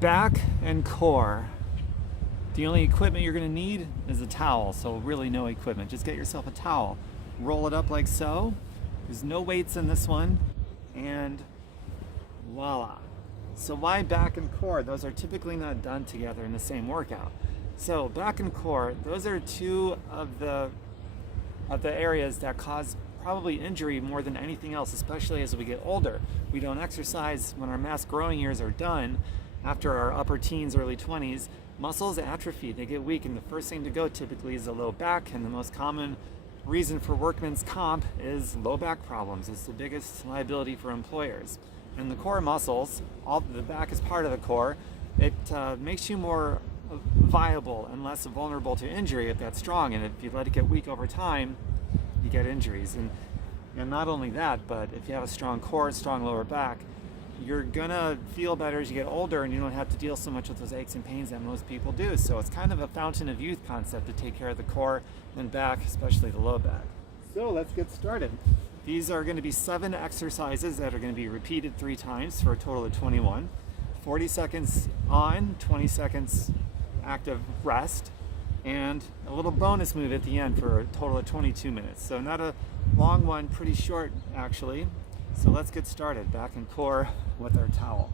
Back and core. The only equipment you're going to need is a towel, so really no equipment. Just get yourself a towel, roll it up like so. There's no weights in this one, and voila. So why back and core? Those are typically not done together in the same workout. So back and core, those are two of the areas that cause probably injury more than anything else, especially as we get older. We don't exercise when our mass growing years are done. After our upper teens, early 20s, muscles atrophy, they get weak, and the first thing to go typically is the low back, and the most common reason for workman's comp is low back problems. It's the biggest liability for employers. And the core muscles, all the back is part of the core, it makes you more viable and less vulnerable to injury if that's strong, and if you let it get weak over time, you get injuries. And not only that, but if you have a strong core, strong lower back, you're gonna feel better as you get older, and you don't have to deal so much with those aches and pains that most people do. So it's kind of a fountain of youth concept to take care of the core and back, especially the low back. So let's get started. These are going to be 7 exercises that are going to be repeated 3 times for a total of 21. 40 seconds on, 20 seconds active rest, and a little bonus move at the end for a total of 22 minutes. So not a long one, pretty short actually. So let's get started. Back and core with our towel.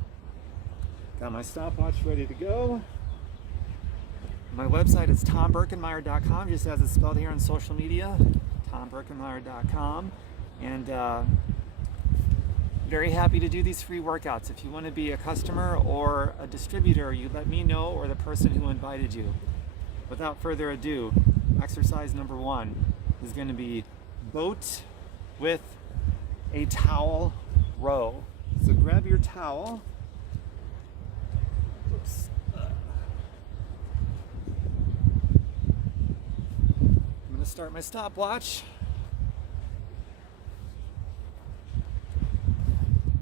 Got my stopwatch ready to go. My website is tomberkenmeyer.com, just as it's spelled here on social media, tomberkenmeyer.com. And very happy to do these free workouts. If you want to be a customer or a distributor, you let me know, or the person who invited you. Without further ado, exercise number 1 is going to be boat with a towel row. So grab your towel. Oops. I'm going to start my stopwatch.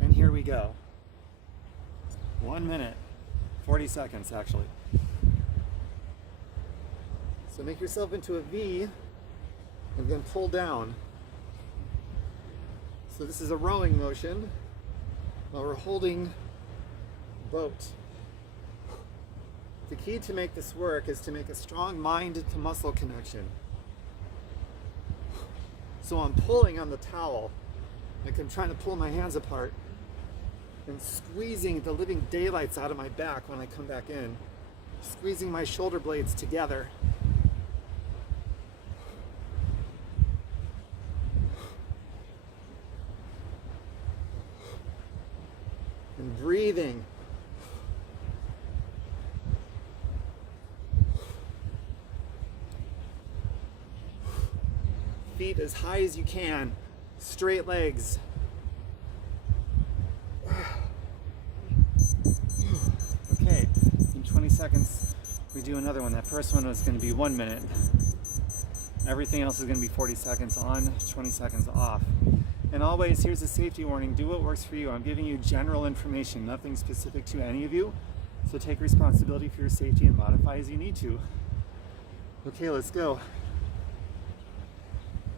And here we go. 1 minute, 40 seconds actually. So make yourself into a V and then pull down. So this is a rowing motion while we're holding boat. The key to make this work is to make a strong mind to muscle connection. So I'm pulling on the towel, like I'm trying to pull my hands apart and squeezing the living daylights out of my back when I come back in, squeezing my shoulder blades together. And breathing. Feet as high as you can, straight legs. Okay, in 20 seconds we do another one. That first one was going to be 1 minute. Everything else is going to be 40 seconds on, 20 seconds off. And always, here's a safety warning, do what works for you. I'm giving you general information, nothing specific to any of you. So take responsibility for your safety and modify as you need to. Okay, let's go.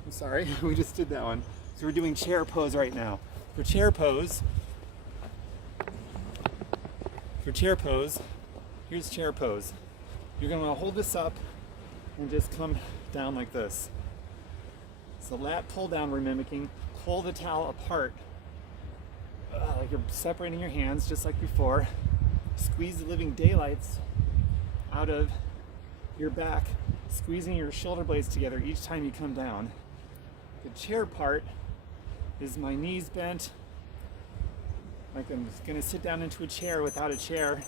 I'm sorry, we just did that one. So we're doing chair pose right now. For chair pose, here's chair pose. You're gonna hold this up and just come down like this. So lat pull down we're mimicking. Pull the towel apart, like you're separating your hands just like before. Squeeze the living daylights out of your back, squeezing your shoulder blades together each time you come down. The chair part is my knees bent, like I'm just gonna sit down into a chair without a chair.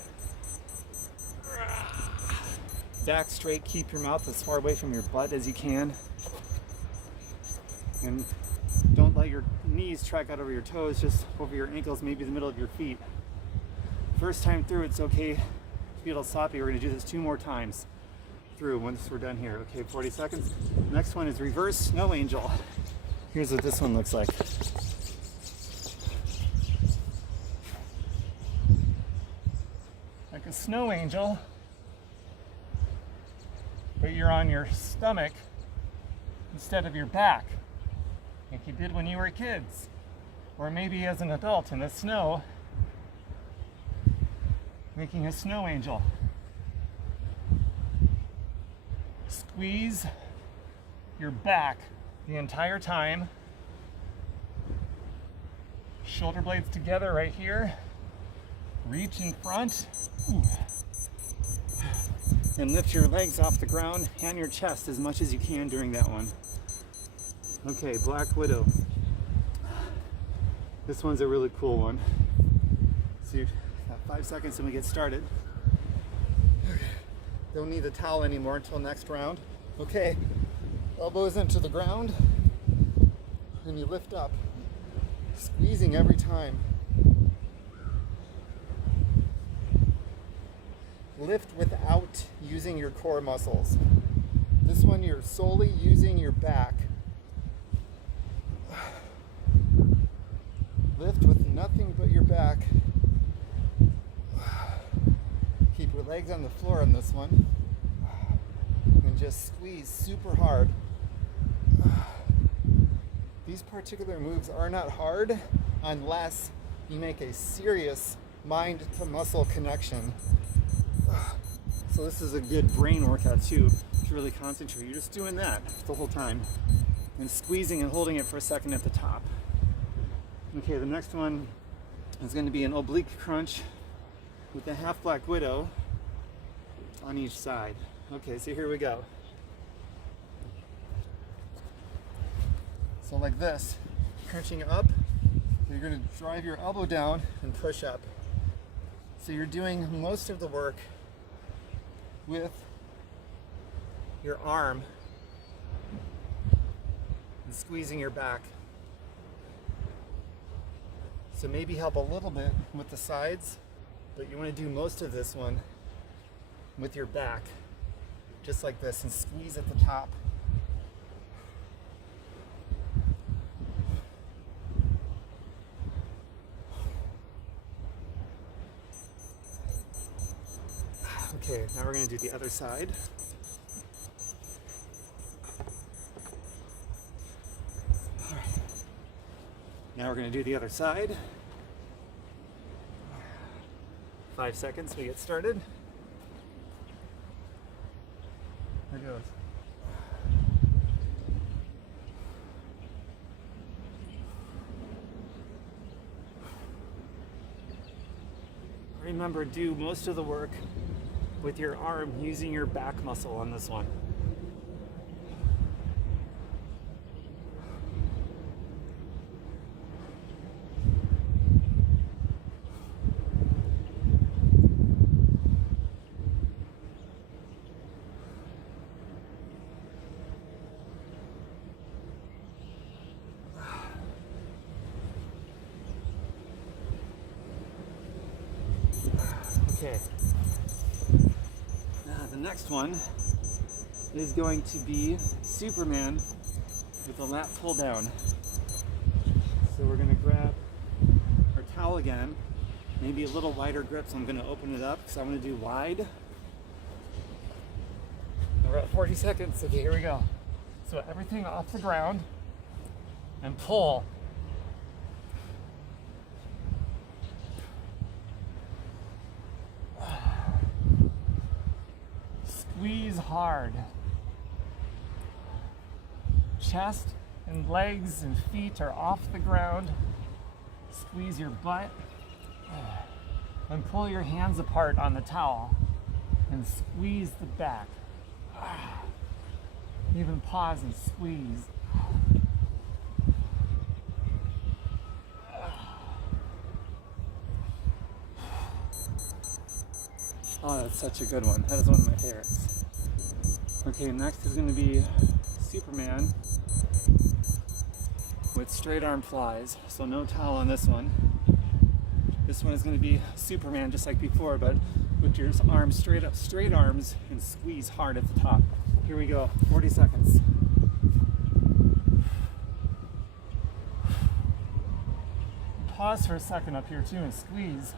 Back straight, keep your mouth as far away from your butt as you can. And don't let your knees track out over your toes, just over your ankles, maybe the middle of your feet. First time through, it's okay to be a little sloppy. We're gonna do this 2 more times through once we're done here. Okay, 40 seconds. Next one is reverse snow angel. Here's what this one looks like. Like a snow angel, but you're on your stomach instead of your back, like you did when you were kids, or maybe as an adult in the snow. making a snow angel. Squeeze your back the entire time. Shoulder blades together right here. Reach in front. Ooh. And lift your legs off the ground and your chest as much as you can during that one. Okay, Black Widow. This one's a really cool one. So you've got 5 seconds and we get started. Okay. Don't need the towel anymore until next round. Okay, elbows into the ground and you lift up, squeezing every time. Lift without using your core muscles. This one you're solely using your back. Lift with nothing but your back. Keep your legs on the floor on this one. And just squeeze super hard. These particular moves are not hard unless you make a serious mind to muscle connection. So this is a good brain workout too, to really concentrate. You're just doing that the whole time and squeezing and holding it for a second at the top. Okay, the next one is going to be an oblique crunch with a half Black Widow on each side. Okay, so here we go. So like this, crunching up, you're going to drive your elbow down and push up. So you're doing most of the work with your arm and squeezing your back. So maybe help a little bit with the sides, but you want to do most of this one with your back, just like this, and squeeze at the top. Okay, now we're going to do the other side. All right. Now we're going to do the other side. 5 seconds, we get started. There it goes. Remember, do most of the work with your arm using your back muscle on this one. Okay. Now the next one is going to be Superman with a lat pull down. So we're going to grab our towel again, maybe a little wider grip, so I'm going to open it up because I want to do wide. We're at 40 seconds. Okay, here we go. So everything off the ground and pull. Squeeze hard. Chest and legs and feet are off the ground. Squeeze your butt. And pull your hands apart on the towel and squeeze the back. Even pause and squeeze. Oh, that's such a good one. That is one of my favorites. Okay, next is going to be Superman with straight arm flies. So no towel on this one. This one is going to be Superman just like before, but with your arms straight up, straight arms, and squeeze hard at the top. Here we go, 40 seconds. Pause for a second up here too and squeeze.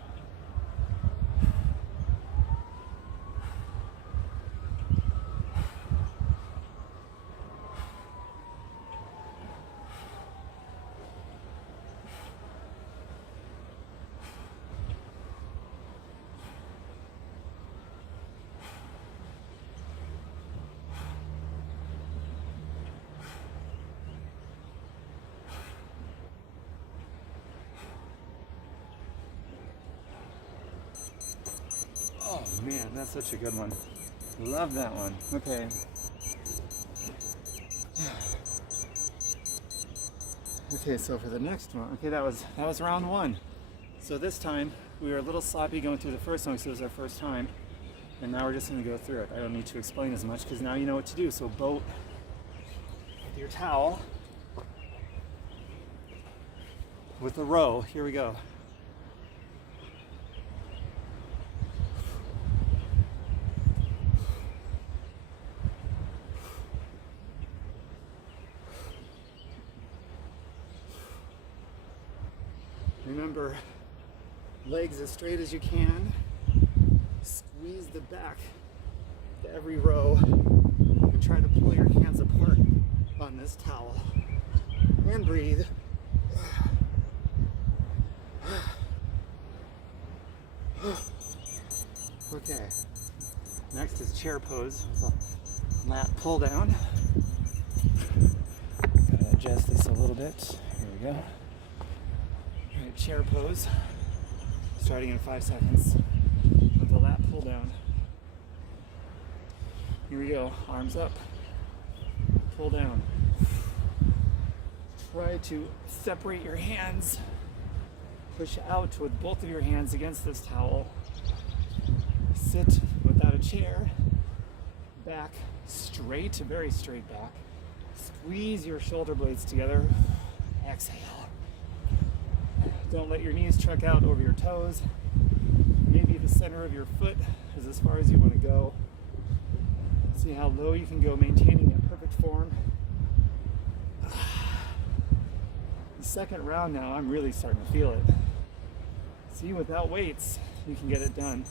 man, that's such a good one. Love that one. Okay. Okay, so for the next one, okay, that was round one. So this time we were a little sloppy going through the first one because it was our first time, and now we're just going to go through it. I don't need to explain as much because now you know what to do. So boat with your towel with a row. Here we go. Remember, legs as straight as you can. Squeeze the back to every row and try to pull your hands apart on this towel. And breathe. Okay, next is chair pose with a lat pull down. Gotta adjust this a little bit. Here we go. Alright, chair pose, starting in 5 seconds with a lat pull down. Here we go, arms up, pull down. Try to separate your hands. Push out with both of your hands against this towel. Sit without a chair. Back straight, very straight back. Squeeze your shoulder blades together. Exhale. Don't let your knees truck out over your toes. Maybe the center of your foot is as far as you want to go. See how low you can go, maintaining that perfect form. The second round now, I'm really starting to feel it. See, without weights, you can get it done.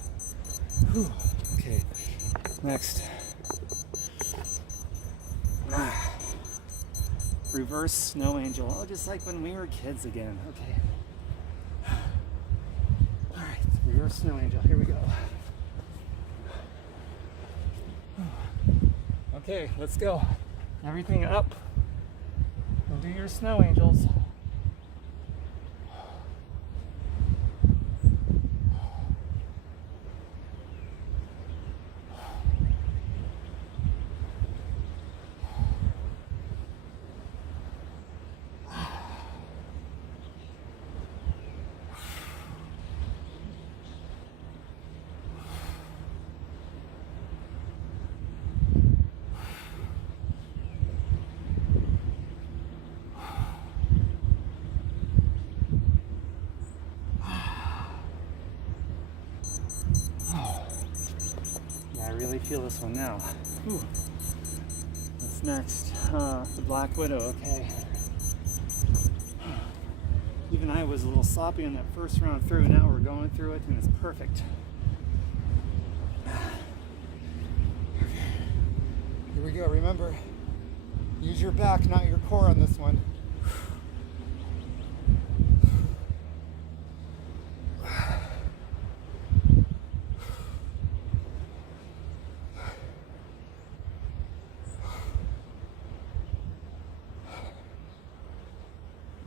Whew. Okay, next. Reverse snow angel. Oh, just like when we were kids again. Okay. All right, reverse snow angel. Here we go. Okay, let's go. Everything up. And do your snow angels. Feel this one now. Whew. What's next? The Black Widow. Okay. Even I was a little sloppy on that first round through. Now we're going through it and it's perfect. Here we go. Remember, use your back, not your core on this one.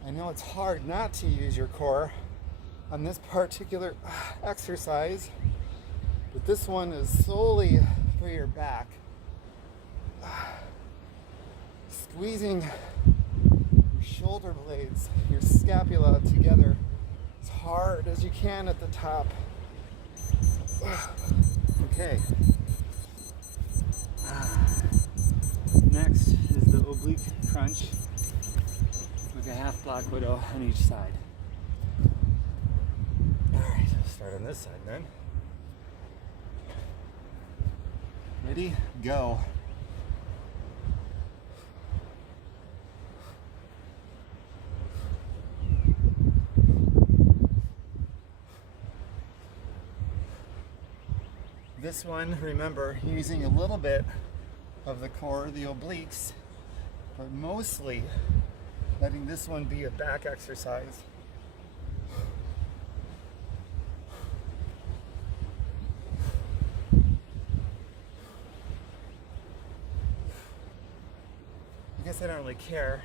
I know it's hard not to use your core on this particular exercise, but this one is solely for your back. Squeezing your shoulder blades, your scapula together as hard as you can at the top. Okay. Next is the oblique crunch with a half Black Widow on each side. Alright, start on this side then. Ready? Go. This one, remember, using a little bit of the core, the obliques, but mostly letting this one be a back exercise. I guess I don't really care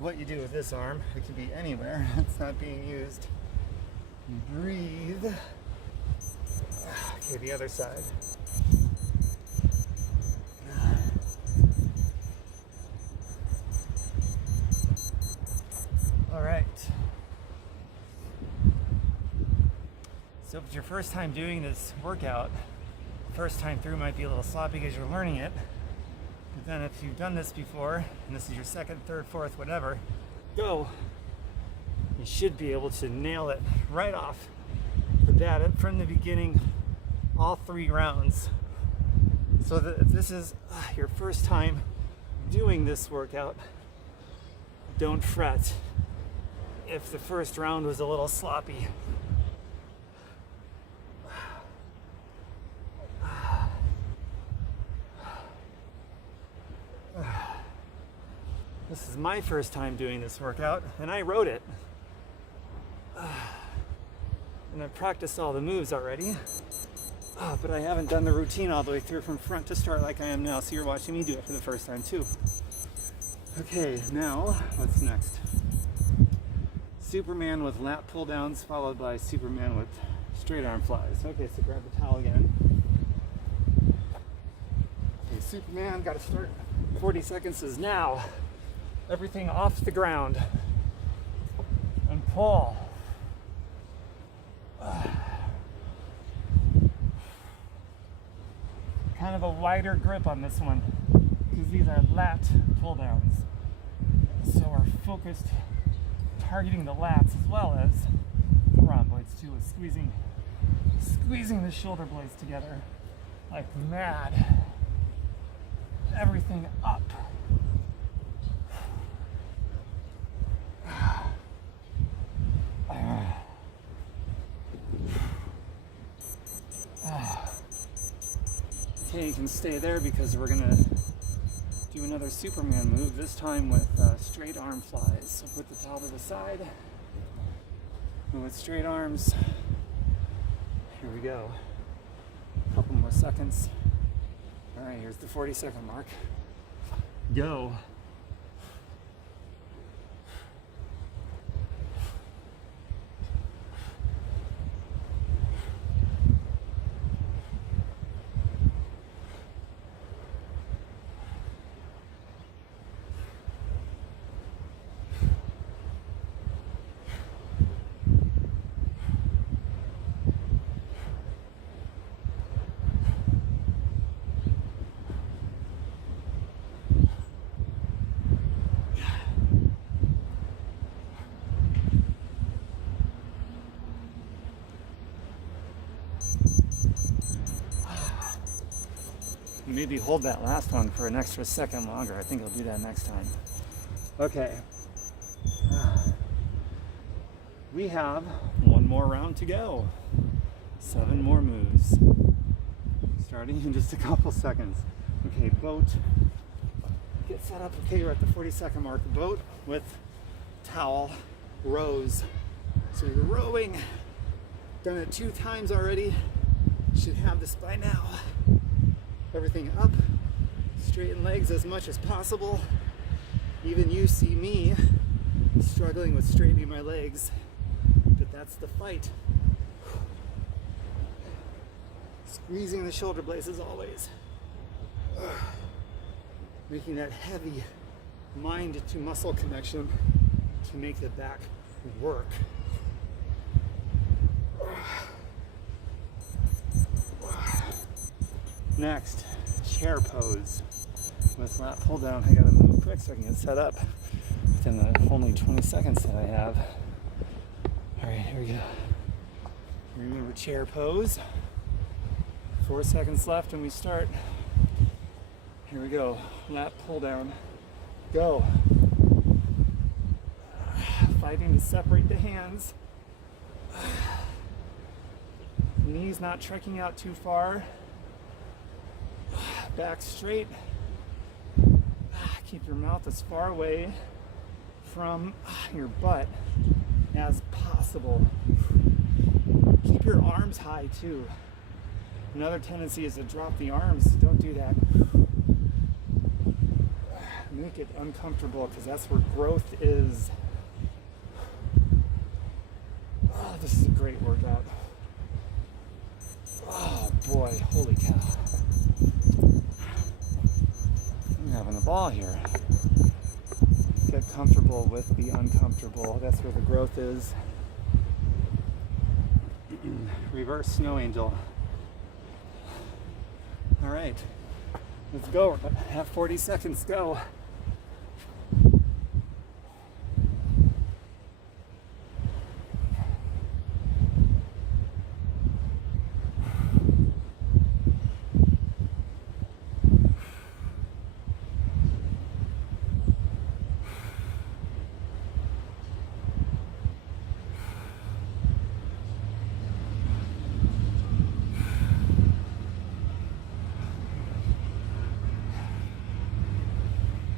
what you do with this arm. It can be anywhere. It's not being used. Breathe. Okay, the other side. All right. So if it's your first time doing this workout, first time through might be a little sloppy because you're learning it. But then if you've done this before, and this is your second, third, fourth, whatever, go. You should be able to nail it right off the bat from the beginning, all 3 rounds. So that if this is your first time doing this workout, don't fret if the first round was a little sloppy. This is my first time doing this workout, and I wrote it. And I've practiced all the moves already, but I haven't done the routine all the way through from front to start like I am now, so you're watching me do it for the first time too. Okay, now, what's next? Superman with lat pull downs, followed by Superman with straight arm flies. Okay, so grab the towel again. Okay, Superman, gotta start. 40 seconds is now. Everything off the ground. And pull. Kind of a wider grip on this one, because these are lat pull downs. So we're focused, targeting the lats as well as the rhomboids too, with squeezing the shoulder blades together like mad. Everything up. Okay, you can stay there because we're gonna do another Superman move, this time with straight arm flies. So put the towel to the side, and with straight arms, here we go. A couple more seconds. All right, here's the 40-second mark. Go. Maybe hold that last one for an extra second longer. I think I'll do that next time. Okay. We have one more round to go. 7 more moves. Starting in just a couple seconds. Okay, boat. Get set up. Okay, you're at the 40-second mark. Boat with towel, rows. So you're rowing. Done it 2 times already. Should have this by now. Everything up, straighten legs as much as possible. Even you see me struggling with straightening my legs, but that's the fight. Squeezing the shoulder blades as always. Making that heavy mind to muscle connection to make the back work. Next, chair pose with lat pull down. I gotta move quick so I can get set up within the only 20 seconds that I have. All right, here we go. Remember chair pose. 4 seconds left and we start. Here we go. Lat pull down. Go. Fighting to separate the hands. Knees not trekking out too far. Back straight. Keep your mouth as far away from your butt as possible. Keep your arms high too. Another tendency is to drop the arms. Don't do that. Make it uncomfortable because that's where growth is. Oh, this is a great workout. Oh, boy, holy cow. I'm having a ball here. Get comfortable with the uncomfortable. That's where the growth is. Reverse snow angel. All right, let's go. Have 40 seconds, go.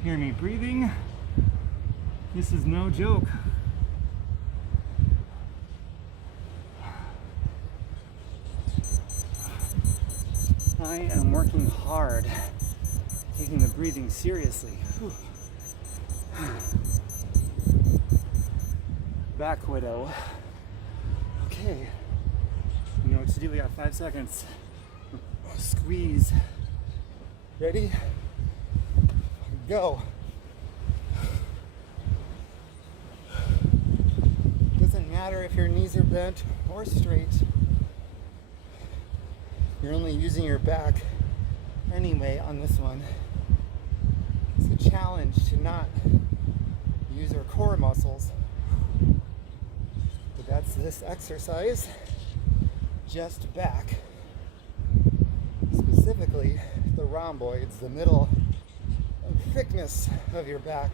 Hear me breathing? This is no joke. I am working hard, taking the breathing seriously. Whew. Back widow. Okay, you know what to do, we got 5 seconds. Squeeze. Ready? Go. Doesn't matter if your knees are bent or straight. You're only using your back anyway on this one. It's a challenge to not use our core muscles. But that's this exercise, just back. Specifically the rhomboids, the middle thickness of your back.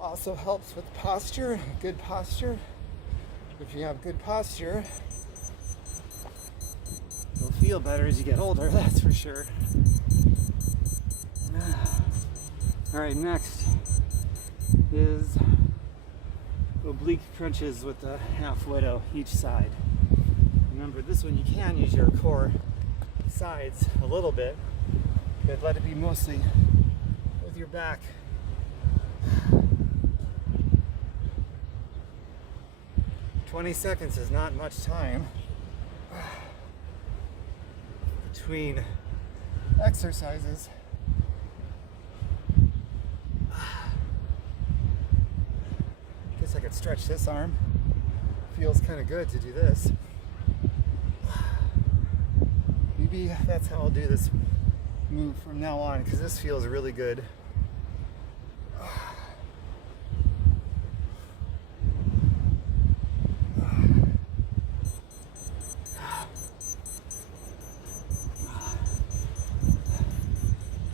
Also helps with posture, good posture. If you have good posture, you'll feel better as you get older, that's for sure. All right, next is oblique crunches with the half widow each side. Remember, this one you can use your core sides a little bit, but let it be mostly with your back. "20 seconds is not much time between exercises. Guess I could stretch this arm. Feels kind of good to do this. Maybe that's how I'll do this move from now on, because this feels really good.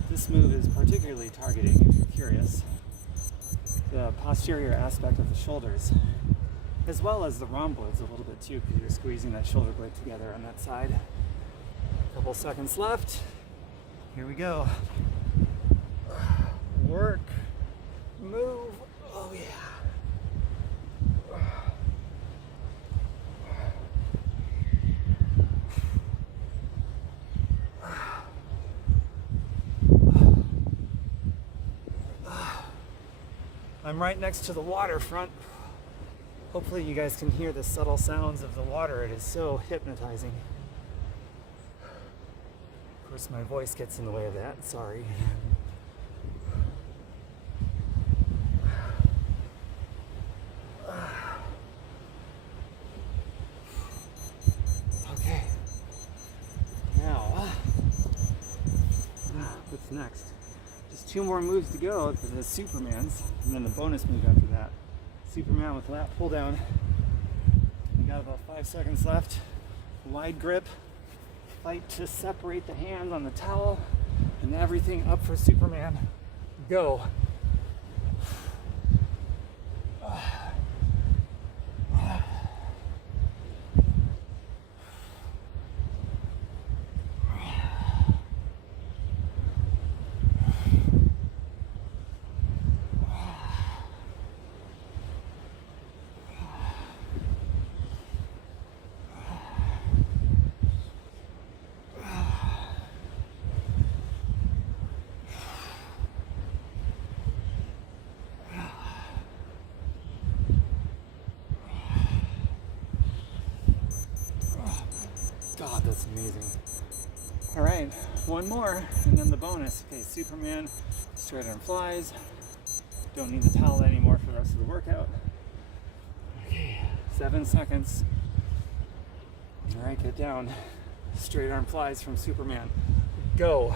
This move is particularly targeting, if you're curious, the posterior aspect of the shoulders, as well as the rhomboids a little bit too, because you're squeezing that shoulder blade together on that side. Couple seconds left. Here we go. Work. Move. Oh yeah. I'm right next to the waterfront. Hopefully you guys can hear the subtle sounds of the water. It is so hypnotizing. Of course, my voice gets in the way of that. Sorry. Okay. Now, what's next? Just 2 more moves to go to the Supermans, and then the bonus move after that. Superman with lat pull down. We got about 5 seconds left. Wide grip. Fight to separate the hands on the towel, and everything up for Superman. Go. God, that's amazing. All right, one more, and then the bonus. Okay, Superman, straight arm flies. Don't need the towel anymore for the rest of the workout. Okay, 7 seconds. All right, get down. Straight arm flies from Superman. Go.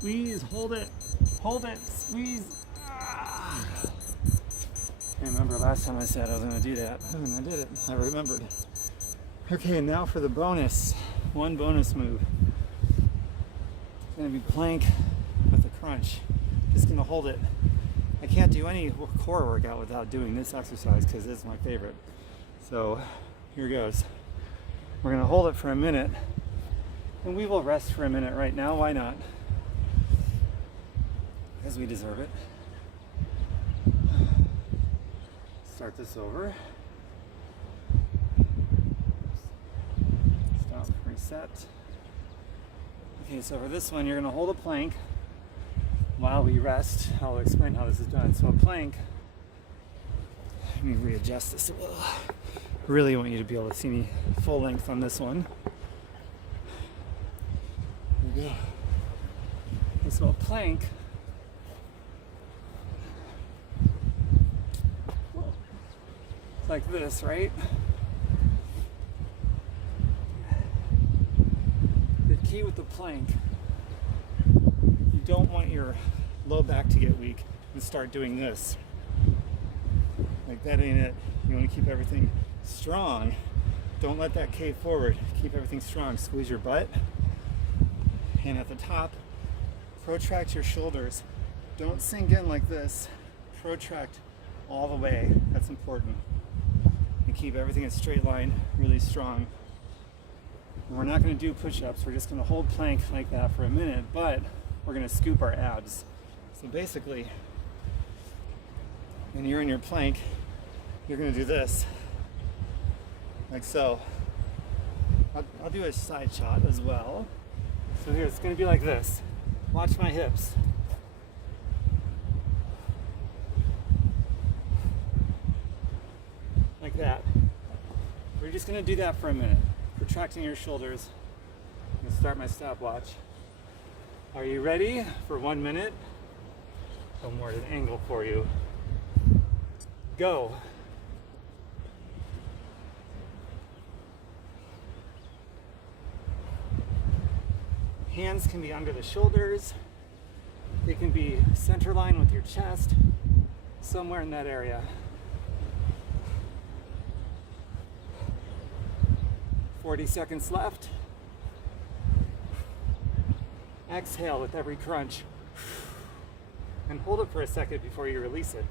Squeeze, hold it, squeeze. I remember last time I said I was going to do that, and I did it. I remembered. Okay, now for the bonus. One bonus move. It's going to be plank with a crunch. Just going to hold it. I can't do any core workout without doing this exercise because it's my favorite. So here goes. We're going to hold it for a minute, and we will rest for a minute right now. Why not? Because we deserve it. Start this over. Stop, reset. Okay, so for this one, you're going to hold a plank while we rest. I'll explain how this is done. So a plank, let me readjust this a little. I really want you to be able to see me full length on this one. There we go. Okay, so a plank, like this, right? The key with the plank, you don't want your low back to get weak and start doing this. Like that ain't it. You want to keep everything strong. Don't let that cave forward. Keep everything strong. Squeeze your butt. And at the top, protract your shoulders. Don't sink in like this. Protract all the way. That's important. And keep everything in a straight line, really strong. And we're not going to do push-ups. We're just going to hold plank like that for a minute, but we're going to scoop our abs. So basically, when you're in your plank, you're going to do this, like so. I'll do a side shot as well. So here, it's going to be like this. Watch my hips. Like that. We're just going to do that for a minute. Protracting your shoulders. I'm going to start my stopwatch. Are you ready for 1 minute? Go more at an angle for you. Go. Hands can be under the shoulders. They can be center line with your chest, somewhere in that area. 40 seconds left. Exhale with every crunch. And hold it for a second before you release it.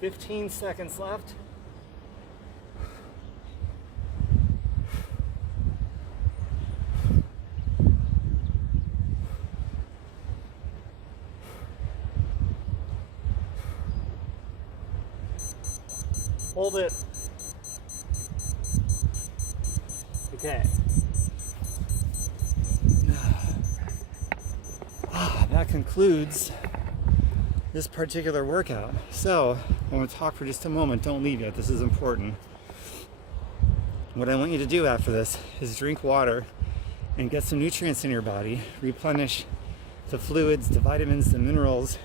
"15 seconds left. Hold it. Okay. That concludes this particular workout. So, I want to talk for just a moment. Don't leave yet. This is important. What I want you to do after this is drink water and get some nutrients in your body. Replenish the fluids, the vitamins, the minerals,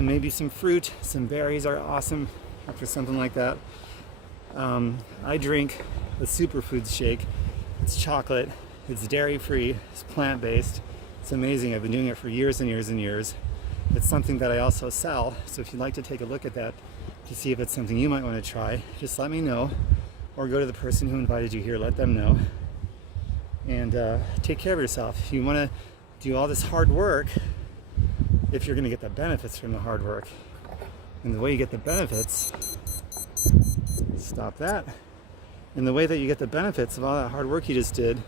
maybe some fruit, some berries are awesome after something like that. I drink the Superfoods shake. It's chocolate, it's dairy free, it's plant-based, It's amazing. I've been doing it for years and years and years. It's something that I also sell. So if you'd like to take a look at that to see if it's something you might want to try, just let me know, or go to the person who invited you here, let them know, and take care of yourself. If you want to do all this hard work, if you're going to get the benefits from the hard work, and the way you get the benefits, stop that. And the way that you get the benefits of all that hard work you just did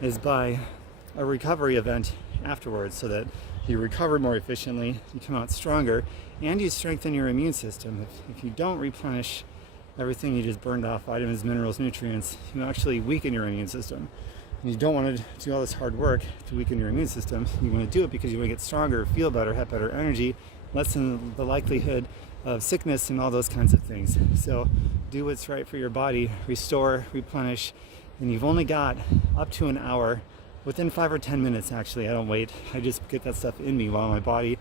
is by a recovery event afterwards, so that you recover more efficiently, you come out stronger, and you strengthen your immune system. If you don't replenish everything you just burned off, vitamins, minerals, nutrients, you actually weaken your immune system. And you don't want to do all this hard work to weaken your immune system. You want to do it because you want to get stronger, feel better, have better energy, lessen the likelihood of sickness and all those kinds of things. So do what's right for your body, restore, replenish, and you've only got up to an hour, within 5 or 10 minutes actually. I don't wait. I just get that stuff in me while my body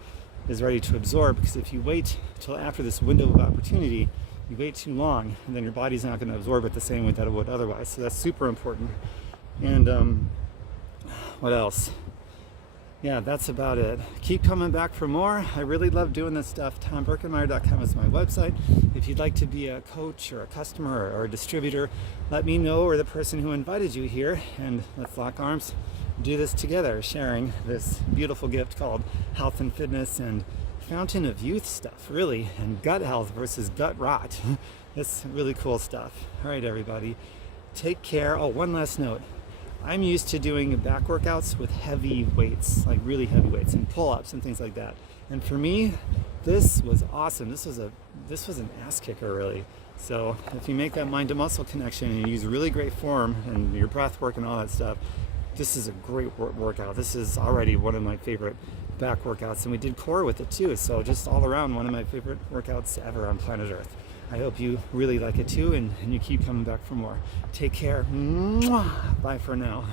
is ready to absorb, because if you wait till after this window of opportunity, you wait too long, and then your body's not going to absorb it the same way that it would otherwise. So that's super important. And what else? Yeah, that's about it. Keep coming back for more. I really love doing this stuff. TomBerkenmeyer.com is my website. If you'd like to be a coach or a customer or a distributor, let me know, or the person who invited you here, and let's lock arms, do this together, sharing this beautiful gift called health and fitness and fountain of youth stuff, really, and gut health versus gut rot. It's really cool stuff. All right, everybody, take care. Oh, one last note. I'm used to doing back workouts with heavy weights, like really heavy weights, and pull-ups and things like that. And for me, this was awesome. This was an ass kicker, really. So if you make that mind to muscle connection and you use really great form and your breath work and all that stuff, this is a great workout. This is already one of my favorite back workouts, and we did core with it too. So just all around, one of my favorite workouts ever on planet Earth. I hope you really like it too, and you keep coming back for more. Take care. Mwah. Bye for now.